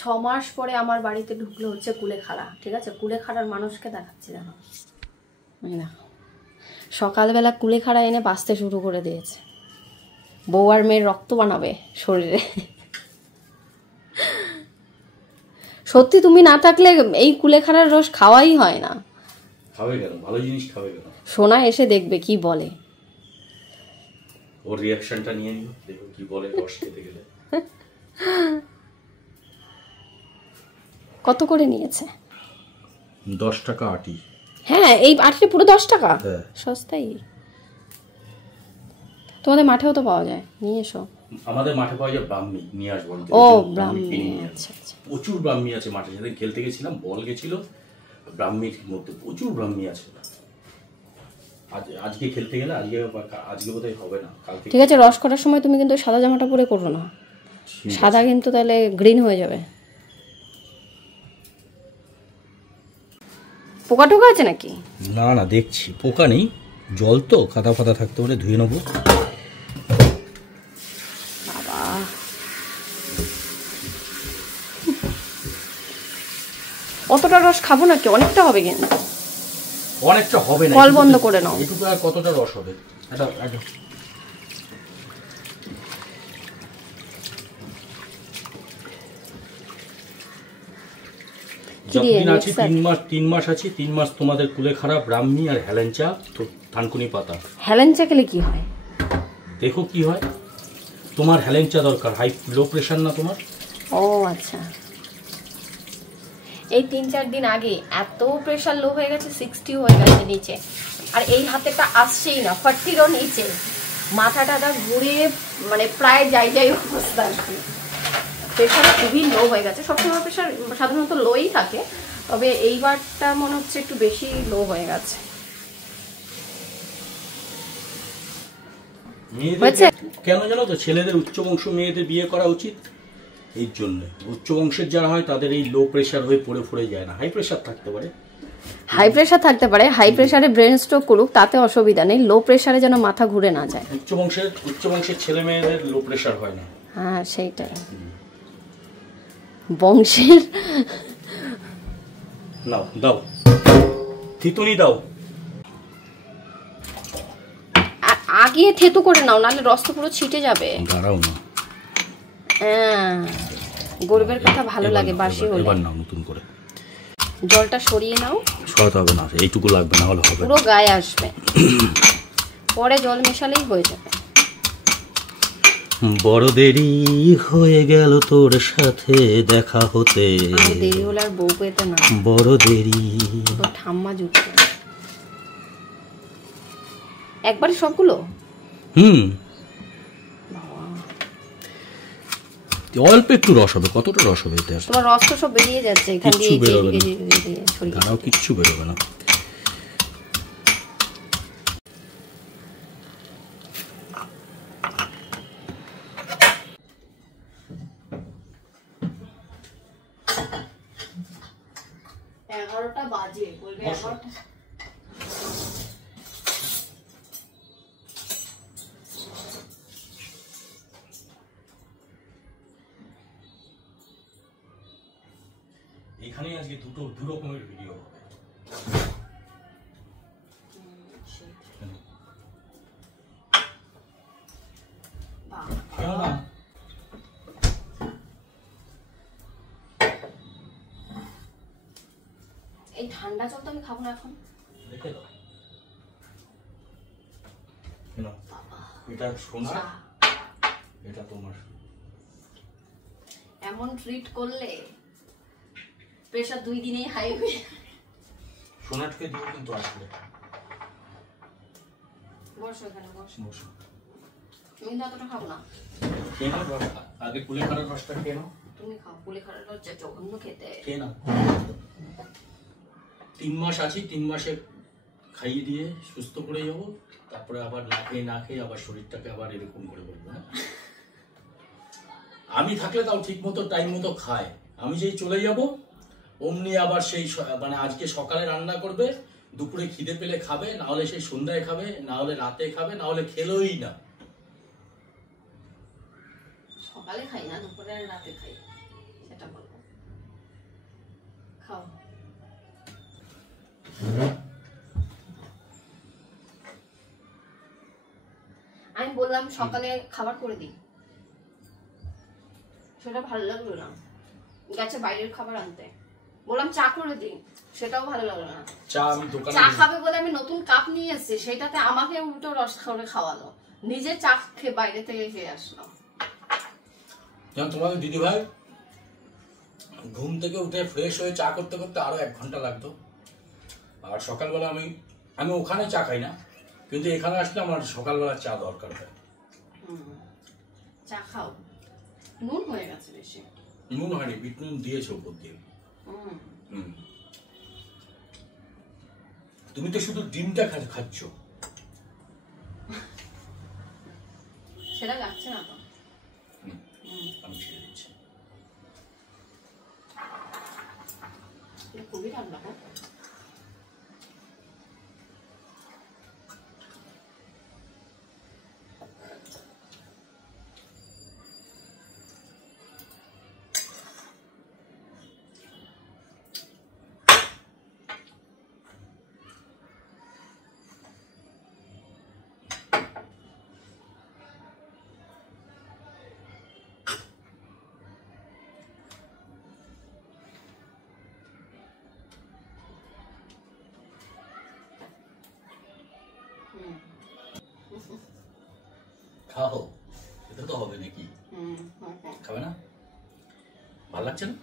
6 মাস পরে আমার বাড়িতে ঢুকলো হচ্ছে কুলেখাড়া, ঠিক আছে? কুলেখাড়ার মানুষকে দেখাচ্ছি, জানো না, সকালবেলা কুলেখাড়া এনে বাঁচতে শুরু করে দিয়েছে। বউ আর মেয়ের রক্ত বানাবে শরীরে। সত্যি তুমি না থাকলে এই কুলেখাড়ার রস খাওয়াই হয় না। খাবে কেন? ভালো জিনিস খাবে কেন? সোনা এসে দেখবে কি বলে, ওর রিঅ্যাকশনটা নিয়ে নিও, দেখো কি বলে রস খেতে গেলে। কত করে নিয়েছে? 10 টাকা আটি। হ্যাঁ, এই আটিটা পুরো 10 টাকা। হ্যাঁ, সস্তাই। তোমাদের মাঠেও তো পাওয়া যায়, নিয়ে এসো। আমাদের মাঠে পাওয়া যায় ব্রাহ্মী, নিয়ে আসবো। ও ব্রাহ্মী, আচ্ছা আচ্ছা। প্রচুর ব্রাহ্মী আছে মাঠে, সেদিন খেলতে গেছিলাম, বল গেছিল, ব্রাহ্মীর মধ্যে প্রচুর ব্রাহ্মী আছে। আজকে খেলতে গেলে আজকে বোধহয় হবে না, কালকে। ঠিক আছে, রস করার সময় তুমি কিন্তু সাদা জামাটা পরে করো না, সাদা কিন্তু তাহলে গ্রিন হয়ে যাবে। পোকা টোকা আছে নাকি? না না, দেখছি পোকা নেই, জল তো কাদা ফাদা থাকতে পারে, ধুয়ে নেবো। বাবা, অতটা রস খাবো নাকি? অনেকটা হবে কিন্তু। অনেকটা হবে না, কল বন্ধ করে নাও। এটুকু আর কতটা রস হবে? যতদিন আছি 3 মাস আছি, 3 মাস তোমাদের কুলেখাড়া, ব্রাহ্মী আর হেলেঞ্চা, থানকুনি পাতা। হেলেঞ্চা খেলে কি হয়? দেখো কি হয়। তোমার হেলেঞ্চা দরকার, লো প্রেশার না তোমার? ও আচ্ছা। এই 3-4 দিন আগে এত প্রেশার লো হয়ে গেছে, 60 হয়ে গেছে নিচে, আর এই হাতেটা আসছেই না, 40-ও নিচে, মাথাটা ঘুরে মানে প্রায় যাই অবস্থা। প্রেশার খুবই লো হয়ে গেছে। সবসময় প্রেশার সাধারণত লোই থাকে, তবে এইবারটা মনে হচ্ছে একটু বেশি লো হয়ে গেছে। কেন জানো তো, ছেলেদের উচ্চ বংশ মেয়েদের বিয়ে করা উচিত এই জন্য। উচ্চ বংশের যারা হয় তাদের এই লো প্রেশার হয়ে পড়ে যায় না। হাই প্রেশার থাকতে পারে, হাই প্রেশারে ব্রেন স্ট্রোক করুক, তাতে অসুবিধা নেই। লো প্রেশারে যেন মাথা ঘুরে না যায়। উচ্চ বংশের ছেলে মেয়েদের লো প্রেশার হয় না। হ্যাঁ, সেইটাই বংশের। নাও দাও, থিতুনি দাও। আগে থেতু করে নাও, নাহলে রস তো পুরো ছিটে যাবে। দাঁড়াও না, গরিবের কথা ভালো লাগে বাসি হলে। এবার নাও নতুন করে, জলটা সরিয়ে নাও। সরাতে হবে না, এইটুকু লাগবে, না হলে হবে, পুরো গায়ে আসবে, পরে জল মেশালেই হয়ে যাবে। বড় দেরি হয়ে গেল তোর সাথে দেখা হতে, দেরি হলে আর বউ পেতে না, বড় দেরি। ঠাম্মা জুটবে একবারে সবগুলো। অল্প একটু রস হবে, কতটা রস হবে? তোমার রস তো সব বেরিয়ে যাচ্ছে এখান দিয়ে, দাঁড়াও, কিচ্ছু বেরোবে না। এখানে আজকে দু রকমের ভিডিও হবে। এই ঠান্ডা জল তো আমি খাবো না এখন, রেখে দাও। এটা সোনা, এটা তোমার। এমন ট্রিট করলে প্রেশার 2 দিনেই হাই হয়ে যাবে। সোনাটাকে দিও কিন্তু আসলে। বসো এখানে, বসো। তুমি তো এতটা খাবো না। খেয়ে নাও, আগে কুলেখাড়ার রসটা খেয়ে নাও। তুমি খাও, কুলেখাড়ার রস যা জঘন্য খেতে। খেয়ে নাও। 3 মাস আছি, 3 মাসে খাইয়ে দিয়ে সুস্থ করে যাবো, তারপরে আবার না খেয়ে আবার শরীরটাকে আবার এরকম করে বলবো। আমি থাকলে তাও ঠিক মতো টাইম মতো খায়, আমি যেই চলে যাব অমনি আবার সেই মানে আজকে সকালে রান্না করবে, দুপুরে খিদে পেলে খাবে, না হলে সেই সন্ধ্যায় খাবে, না হলে রাতে খাবে, না হলে খেলোই না। সকালে খাই না, দুপুরে আর রাতে খাই, সেটা বলবো। বললাম সকালে খাবার করে দিই, সেটা ভালো লাগলো না, গেছে বাইরের খাবার আনতে। বললাম চা করে দিই, সেটাও ভালো লাগলো না। চা খাবে বলে আমি নতুন কাপ নিয়ে এসেছি, সেটাতে আমাকে উল্টো রস করে খাওয়ালো, নিজে চা খেয়ে বাইরে থেকে খেয়ে আসলো। তোমাদের দিদি ভাই ঘুম থেকে উঠে ফ্রেশ হয়ে চা করতে করতে আরো 1 ঘন্টা লাগতো। আর সকালবেলা আমি ওখানে চা খাই না, কিন্তু এখানে আসলে আমার সকালবেলা চা দরকার হয়। চা খাও, নুন হয়ে গেছে বেশি। নুন হয়নি, বিট নুন দিয়েছো উপর দিয়ে। তুমি তো শুধু ডিমটা খাচ্ছ, সেটা যাচ্ছে না তো। আমি ছেড়ে দিচ্ছি। খুবই ঠান্ডা। খাও, এটা তো হবে নাকি? খাবে না? ভালো লাগছে না?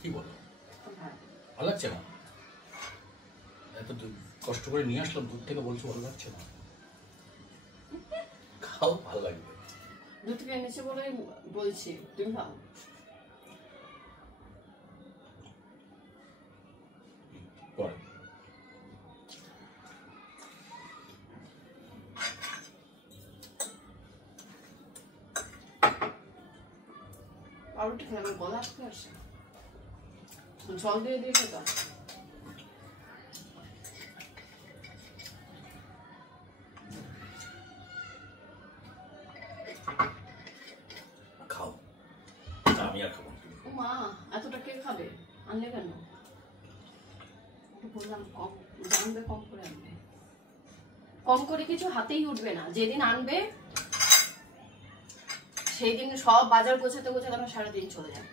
কি বলো, ভালো লাগছে না? এত কষ্ট করে নিয়ে আসলাম দূর থেকে, বলছো ভালো লাগছে না? খাও, ভালো লাগবে। দূর থেকে এনেছে বলে বলছি, তুমি খাও। পরে পাউরুটি খেলে আমার গলা আসতে আসে, জল দিয়ে দিয়েছে তো। খাও, আমি আর খাবো। ও মা, এতটা কে খাবে? আনলে কেন? বললাম কম জানবে, কম করে আনবে। কম করে কিছু হাতেই উঠবে না, যেদিন আনবে সেই দিন সব বাজার গোছাতে গোছাতে আমার সারাদিন চলে যায়।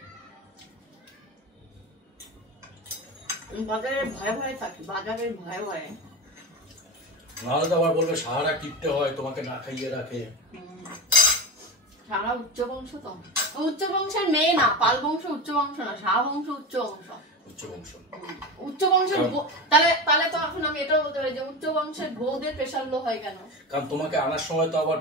বাজারের ভয়ে ভয়ে থাকি, বাজারের ভয়ে ভয়ে। নাহলে তো আবার বলবে সাহারা টিপতে হয়, তোমাকে না খাইয়ে রাখে। সারা উচ্চ বংশ তো, উচ্চ বংশের মেয়ে না, পাল বংশ উচ্চ বংশ না, সাহা বংশ উচ্চ বংশ। উচ্চ বংশ, উচ্চ বংশের তাহলে তো এখন আমি এটাও বলতে পারি যে উচ্চ বংশের বউদের প্রেশার লো হয় কেন? কারণ তোমাকে আনার সময় তো আবার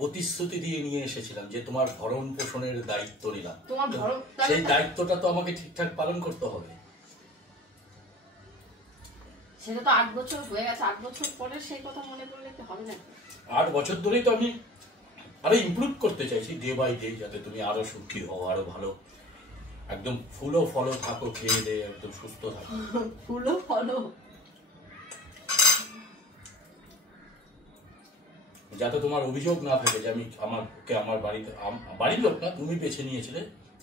প্রতিশ্রুতি দিয়ে নিয়ে এসেছিলাম যে তোমার ভরণ পোষণের দায়িত্ব নিলাম, তোমার ভরণ, সেই দায়িত্বটা তো আমাকে ঠিকঠাক পালন করতে হবে। সেটা তো 8 বছর হয়ে গেছে, 8 বছর পরে সেই কথা মনে করলে কি হবে না? 8 বছর ধরেই তো আমি আরো ইমপ্রুভ করতে চাইছি ডে বাই ডে, যাতে তুমি আরো সুখী হও, আরো ভালো একদম ফুলো ফলো থাকো, খেয়ে দে একদম সুস্থ থাকো। ফুলো ফলো, যাতে তোমার অভিযোগ না থাকে যে আমি আমার বাড়ির লোক না, তুমি বেছে নিয়েছিলে,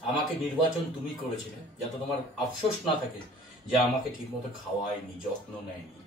আমাকে নির্বাচন তুমি করেছিলে, যাতে তোমার আফসোস না থাকে যে আমাকে ঠিক মতো খাওয়ায়নি, যত্ন নেয়নি।